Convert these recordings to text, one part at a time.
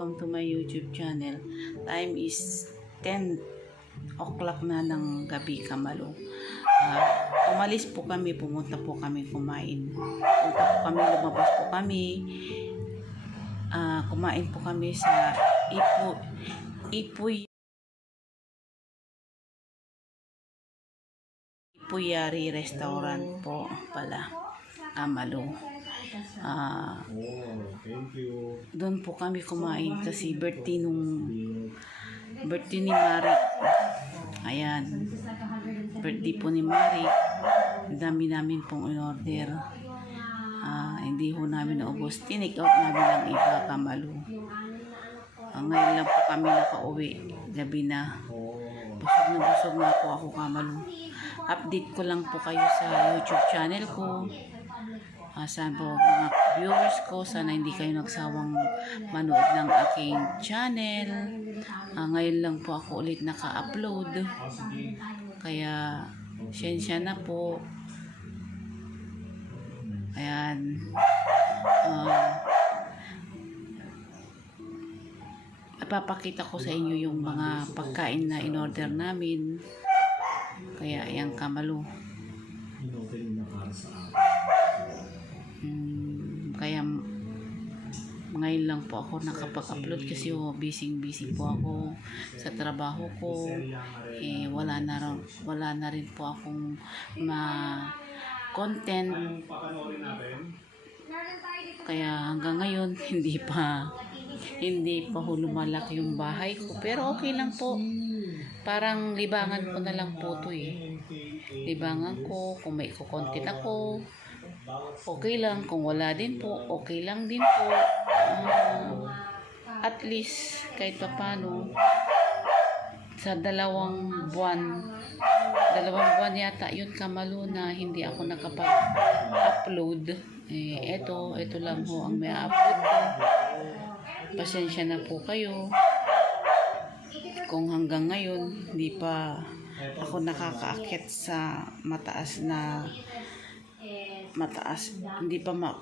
welcome to my YouTube channel. Time is 10 o'clock na ng gabi, Kamalo. Ah, umalis po kami, pumunta po kami kumain. Punta po kami, lumabas po kami. Ah, kumain po kami sa Ipo, Ipuy, Ipuyari Restaurant po pala, Kamalo. Ah, Oh, thank you. doon po kami kumain kasi birthday nung birthday ni Mari. Ayan. Birthday po ni Mari. Dami namin pong in-order. Ah, hindi ho namin naubos. Tinake out namin ang iba kamalo. Ah, ngayon lang po kami nakauwi. Gabi na. Busog na busog na po ako kamalo. Update ko lang po kayo sa YouTube channel ko. Ah, sa po mga viewers ko, sana hindi kayo nagsawang manood ng aking channel. Ah, ngayon lang po ako ulit naka-upload. Kaya, sensya na po. Ayan. Ah, ipapakita ko sa inyo yung mga pagkain na in-order namin. Kaya, ayan kamalo. inopen na para sa akin. Mm, kaya ngayon lang po ako nakapag-upload kasi oh, busy-busy po ako sa trabaho ko. Eh, wala na, rin, wala na rin po akong ma content. Kaya hanggang ngayon, hindi pa hindi pa ho lumalaki yung bahay ko. Pero okay lang po. Parang libangan ko na lang po to eh. Libangan ko, kung may kukontent ako, okay lang. Kung wala din po, okay lang din po. Ah, at least, kahit pa paano, sa dalawang buwan, dalawang buwan yata yun kamalo na hindi ako nakapag-upload. Eh, eto, eto lang ho ang may upload ko. Pasensya na po kayo. Kung hanggang ngayon, hindi pa ako nakakaakit sa mataas na mataas, hindi pa ma,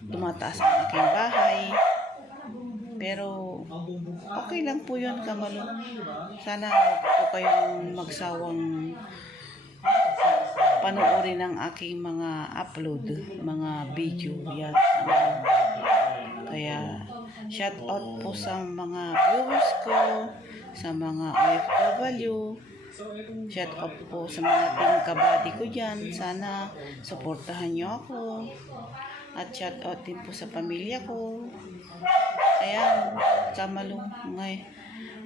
tumataas ang aking bahay. Pero, okay lang po yun, Kamalo. Sana po kayong magsawang panoorin ang aking mga upload, mga video. Yan. Kaya, shout out po sa mga viewers ko, sa mga OFW. Shout out po sa mga team kabady ko dyan. Sana supportahan nyo ako. At shout out din po sa pamilya ko. Ayan, kamalo ngay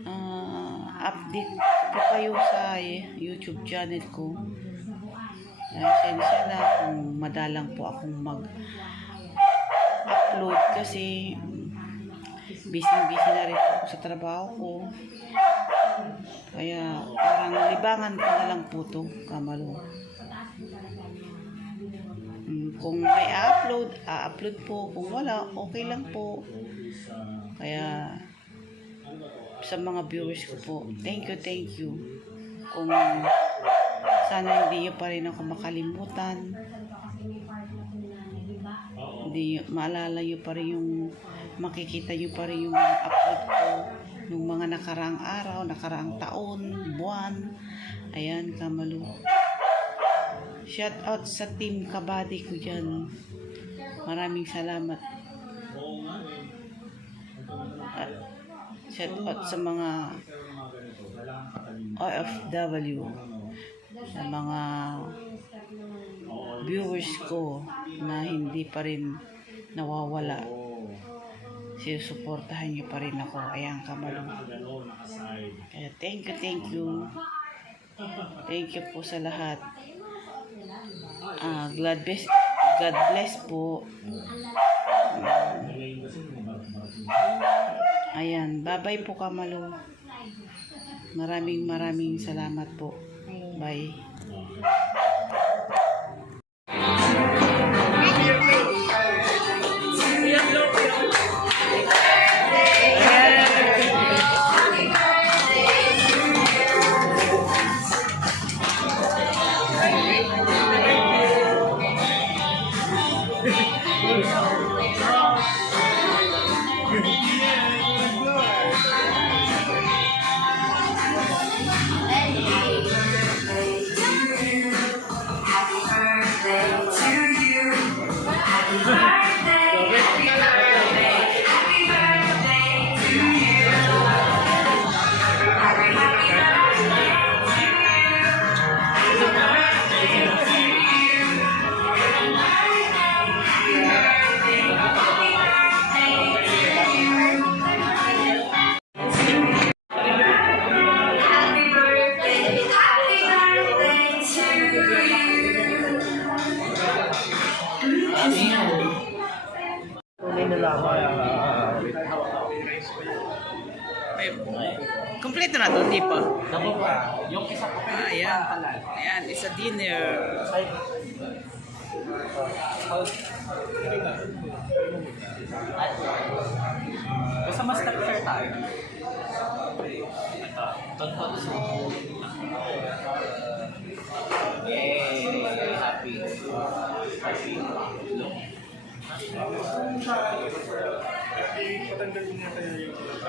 ah, update po kayo sa YouTube channel ko. Uh, sensya na kung madalang po akong mag upload kasi busy-busy na rin ako sa trabaho ko. Kaya parang libangan ko na lang po to, kamalo. Mm, Kung may upload, a-upload po. Kung wala, okay lang po. Kaya sa mga viewers ko po, thank you, thank you. Kung sana hindi nyo pa rin ako makalimutan. Hindi maalala nyo pa rin yung makikita nyo pa rin yung upload ko nung mga nakaraang araw, nakaraang taon, buwan. Ayan, kamalo. Shout out sa team kabady ko dyan. Maraming salamat. At shout out sa mga OFW, sa mga viewers ko na hindi pa rin nawawala. Sinusuportahan niyo pa rin ako. Ayan, kamalo. Kaya thank you, thank you. Thank you po sa lahat. Ah, God bless, God bless po. Ayan, bye-bye po Kamalo. Maraming maraming salamat po. Bye. Kompleto na to, di pa? Ako pa, yung isa ko Ah, ayan. Ayan, it's a dinner. Basta mas nag-fair tayo. Ito, tonton Yay! Happy. Happy. Ay,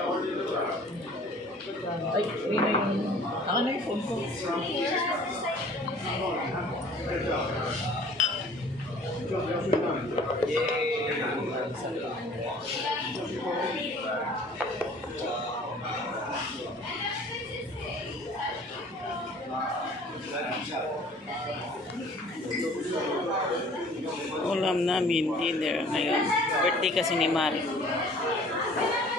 yun na yung... Ako na yung phone ko. Ulam namin, dinner ngayon. Birthday kasi ni Mari.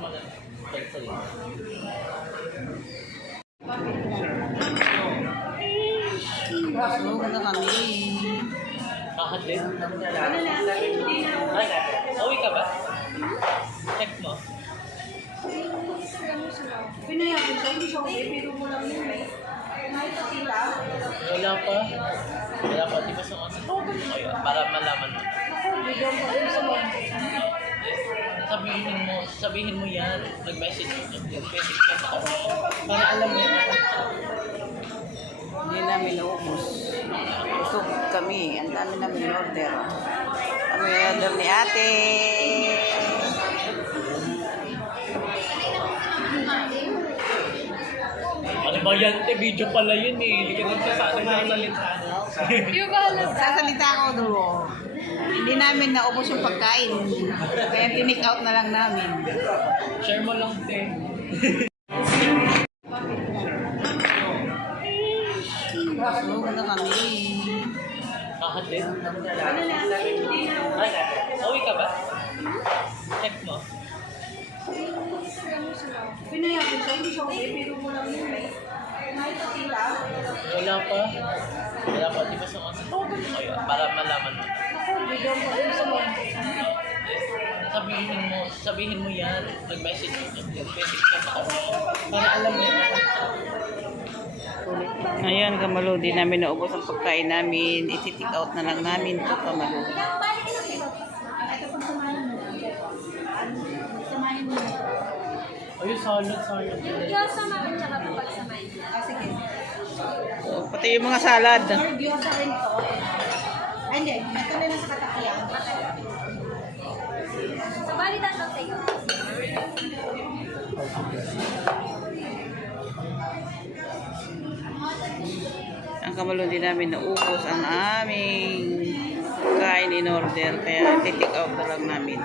Mo na. Side sa'yo. Busog na kami. Kakadin. Ay, uwi ka ba? Check mo. Pinayagan siya, hindi siya uwi, pero mo lang yun eh. Nakita Wala pa. Wala pa. Di ba sa kasi tawagan mo kayo para malaman mo. Ako, bigyan ko rin sa mga. Sabihin mo, sabihin mo yan. Mag-message mo. Mag-message ka sa kanya. Para alam niya. Hindi namin naubos. Busog kami. Ang dami namin in-order. Kami in-order ni ate. Ano ba yan? Te, video pala yun eh. Hindi ka nagsasabi ng salita. Sasalita ako dulo. Hindi namin naubos yung pagkain. Kaya tinik out na lang namin. Share mo lang, te. Busog na kami. Kakadin. Ay, uwi ka ba? Sabihin mo, mo yan. Mag-message mo. Mag-message ka sa. Para alam niya. Ayan, kamalo, di namin naubos ang pagkain namin. Ititik out na lang namin to kamalo. Ito mo. Mo. Ayun, salad, salad. Yung samahin tsaka papagsamahin. Ah, sige. So, pati yung mga salad. Or gyoza rin to. Ay, hindi. Ito na lang sa katakiyan. Sabali tatang tayo. Ang kamalo din namin naubos ang aming kain in order. Kaya titik out na lang namin.